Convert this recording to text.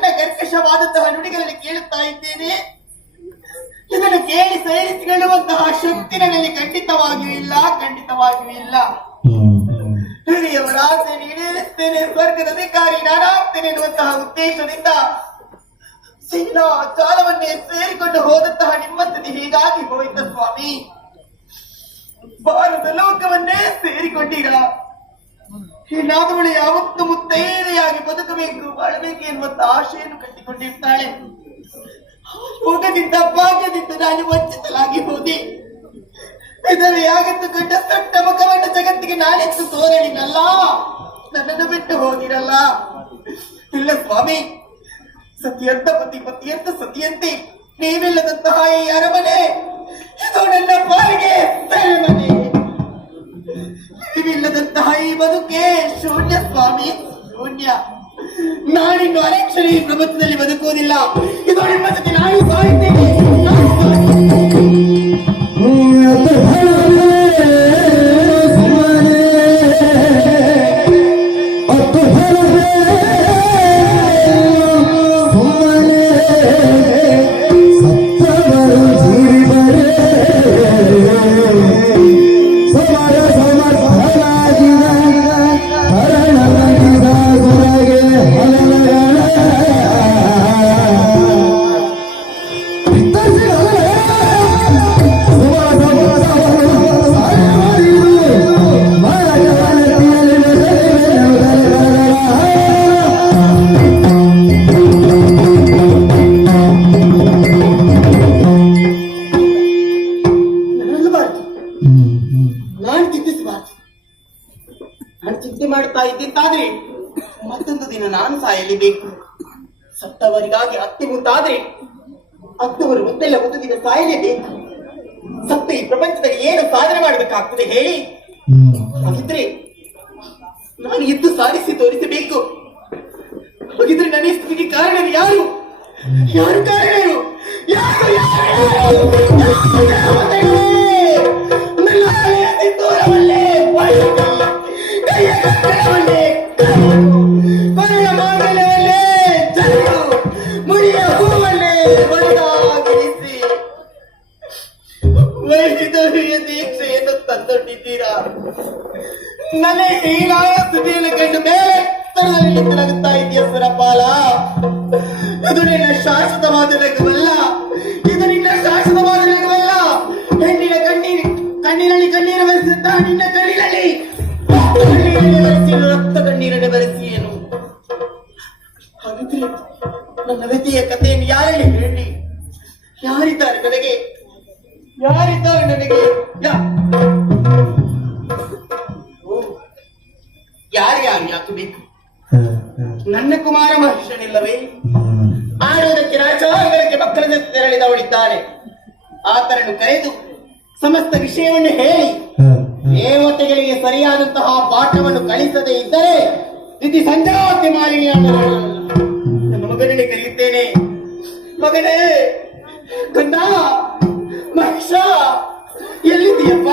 ನನ್ನ ಕರ್ಕಶವಾದಂತಹ ನುಡಿಗಳಲ್ಲಿ ಕೇಳುತ್ತಾ ಇದ್ದೇನೆ. ಇದನ್ನು ಕೇಳಿ ಸೇರಿಸಿಕೊಳ್ಳುವಂತಹ ಶಕ್ತಿ ನನ್ನಲ್ಲಿ ಖಂಡಿತವಾಗಿಯೂ ಇಲ್ಲ. ಹಿರಿಯವರಾಸೆ ಈಡೇರಿಸ್ತೇನೆ, ಸ್ವರ್ಗದ ಅಧಿಕಾರಿ ನಾನಾಗ್ತೇನೆ ಎನ್ನುವಂತಹ ಉದ್ದೇಶದಿಂದ ಸಿಂಹ ಜಾಲವನ್ನೇ ಸೇರಿಕೊಂಡು ಹೋದಂತಹ ನಿಮ್ಮ ಸ್ಥಿತಿ ಹೀಗಾಗಿ ಹೋಯಿತ ಸ್ವಾಮಿ. ಭಾರತ ಲೋಕವನ್ನೇ ಸೇರಿಕೊಂಡಿರ ಹೀನಾದವಳು ಯಾವತ್ತು ಮುತ್ತೈದೆಯಾಗಿ ಬದುಕಬೇಕು, ಬಾಳಬೇಕು ಎನ್ನುವಂತ ಆಶೆಯನ್ನು ಕಟ್ಟಿಕೊಂಡಿರ್ತಾಳೆ. ಯೋಗದಿಂದ ಭಾಗ್ಯದಿಂದ ನಾನು ವಂಚಿತಲಾಗಿ ಹೋದೆ. ವಿಧವೆಯಾಗಿದ್ದುಕೊಂಡ ಸೊಟ್ಟ ಮುಖವನ್ನು ಜಗತ್ತಿಗೆ ನಾನೆತ್ತು ತೋರಲಿನಲ್ಲ, ನನ್ನನ್ನು ಬಿಟ್ಟು ಹೋಗಿರಲ್ಲ. ಇಲ್ಲ ಸ್ವಾಮಿ, ಸತಿಯಂತ ಪತಿಯಂತ ಸತಿಯಂತೆ ನೀವಿಲ್ಲದಂತಹ ಈ ಅರಮನೆ ಇದು ನನ್ನ ಪಾಲಿಗೆ ಸೆರೆಮನೆ. ನೀವಿಲ್ಲದಂತಹ ಈ ಬದುಕೆ ಶೂನ್ಯ ಸ್ವಾಮಿ, ಶೂನ್ಯ. ನಾನಿನ್ನು ಅನೇಕ್ಷಣೆ ಈ ಪ್ರಪಂಚದಲ್ಲಿ ಬದುಕುವುದಿಲ್ಲ. ಇದು ನಿಮ್ಮ ಜೊತೆ ನಾನು ಸಾಯುತ್ತೇನೆ. ಮತ್ತೊಂದು ದಿನ ನಾನು ಸಾಯಲೇಬೇಕು. ಸತ್ತವರಿಗಾಗಿ ಅತ್ತೆ ಮುಂತಾದ್ರೆ ಅತ್ತವರು ಮುಂದೆಲ್ಲ ಒಂದು ದಿನ ಸಾಯಲೇಬೇಕು. ಸತ್ತ ಈ ಪ್ರಪಂಚದಲ್ಲಿ ಏನು ಸಾಧನೆ ಮಾಡಬೇಕಾಗ್ತದೆ ಹೇಳಿ? ಹಾಗಿದ್ರೆ ನಾನು ಎದ್ದು ಸಾಧಿಸಿ ತೋರಿಸಬೇಕು. ಹಾಗಿದ್ರೆ ನನ್ನ ಸ್ಥಿತಿಗೆ ಕಾರಣ ಯಾರು? ಯಾರು ಕಾರಣರು? ದೀಕ್ಷೆಯನ್ನು ತಂದೊಡ್ಡಿದ್ದೀರಾ. ನನ್ನ ಹೀನಾಯ ಸ್ಥಿತಿಯನ್ನು ಕಂಡು ಮೇಲೆ ನಿಂತಲಾಗುತ್ತಾ ಇದೆಯ ಸುರಪಾಲ. ಇದು ನಿನ್ನ ಶಾಶ್ವತವಾದ ನಗುವಲ್ಲ, ಇದು ನಿನ್ನ ಶಾಶ್ವತವಾದ ನಗುವಲ್ಲ. ಹೆಣ್ಣಿನ ಕಣ್ಣಿನಲ್ಲಿ ಕಣ್ಣೀರು ಬರೆಸುತ್ತಾ ನಿನ್ನ ಕಣ್ಣಿನಲ್ಲಿ ರಕ್ತ ಕಣ್ಣೀರನ್ನು ಬರೆಸಿಯೇನು? ಹಾಗಿದ್ರೆ ನನ್ನ ವ್ಯತಿಯ ಕಥೆಯನ್ನು ಯಾರಲ್ಲಿ ಹೇಳಿ? ಯಾರಿದ್ದಾರೆ ನನಗೆ? ಯಾರು ಯಾಕಬೇಕು? ನನ್ನ ಕುಮಾರ ಮಹೇಶನಿಲ್ಲವೇ? ಆಡುವುದಕ್ಕೆ ರಾಜಾಂಗಣಕ್ಕೆ ಮಕ್ಕಳ ಜೊತೆ ತೆರಳಿದವಳಿದ್ದಾನೆ. ಆತನನ್ನು ಕರೆದು ಸಮಸ್ತ ವಿಷಯವನ್ನು ಹೇಳಿ ದೇವತೆಗಳಿಗೆ ಸರಿಯಾದಂತಹ ಪಾಠವನ್ನು ಕಲಿಸದೇ ಇದ್ದರೆ ಸ್ಥಿತಿ ಸಂಜಾತಿ ಮಾಲಿನ್ಯ ನನ್ನ ಮಗನಿಗೆ ಕರೆಯುತ್ತೇನೆ. ಮಗನೇ ಕಂದ, ಮಹೇಶ ಎಲ್ಲಿದ್ದೀಯಪ್ಪ?